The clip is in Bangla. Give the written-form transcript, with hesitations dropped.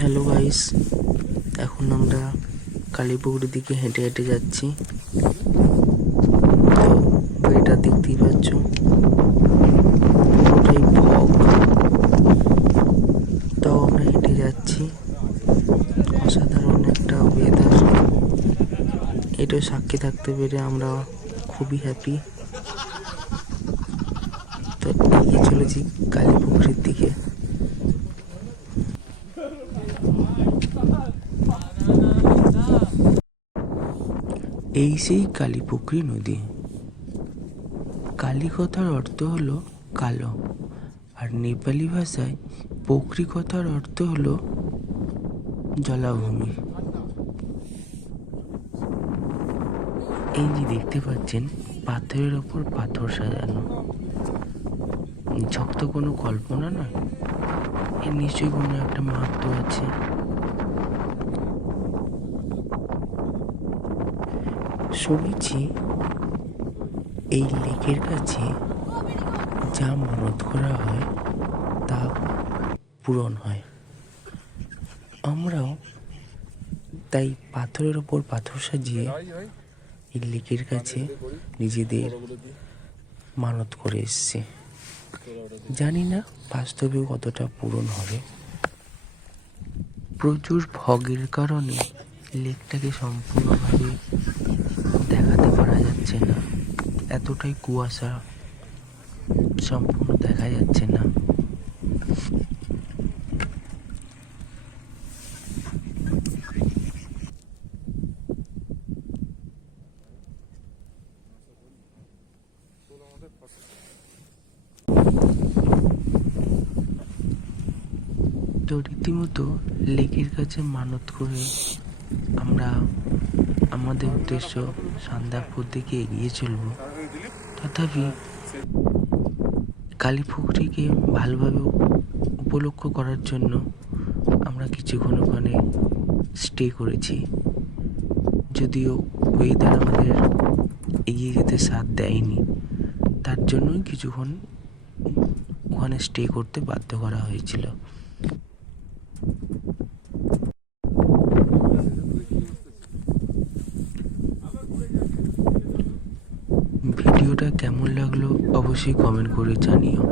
হ্যালো গাইস, এখন আমরা কালীপুকুরের দিকে হেঁটে হেঁটে যাচ্ছি। তো এটা দেখতেই পাচ্ছ, পুরোটাই ফগ। তো আমরা হেঁটে যাচ্ছি, অসাধারণ একটা ওয়েদার। এটা সাক্ষী থাকতে পেরে আমরা খুবই হ্যাপি। তো এগিয়ে চলেছি কালীপুকুরের দিকে। এই সেই কালীপুকুরী নদী। কালী কথার অর্থ হলো কালো, আর নেপালি ভাষায় পুকুরি কথার অর্থ হলো জলাভূমি। এই যে দেখতে পাচ্ছেন, পাথরের ওপর পাথর সাজানো। নিছক তো কোনো কল্পনা নয়, এর নিশ্চয়ই কোনো একটা মাহাত্ম্য আছে। শুনেছি এই লেকের কাছে যা মানত করা হয় তা পূরণ হয়। আমরাও তাই পাথরের ওপর পাথর সাজিয়ে এই লেকের কাছে নিজেদের মানত করে এসছে। জানি না বাস্তবে কতটা পূরণ হবে। প্রচুর ফগের কারণে লেকটাকে সম্পূর্ণভাবে দেখাতে পারা যাচ্ছে না। এতটাই কুয়াশা, সম্পূর্ণ দেখা যাচ্ছে না। তো রীতিমতো লেকের কাছে মানত করে আমরা আমাদের উদ্দেশ্য সান্দাকপুর দিকে এগিয়ে চলব। তথাপি কালীপুকুরিকে ভালোভাবে উপলক্ষ করার জন্য আমরা কিছুক্ষণ ওখানে স্টে করেছি। যদিও ওয়েদার আমাদের এগিয়ে যেতে সাথ দেয়নি, তার জন্যই কিছুক্ষণ ওখানে স্টে করতে বাধ্য করা হয়েছিল। ভিডিওটা কেমন লাগলো অবশ্যই কমেন্ট করে জানিও।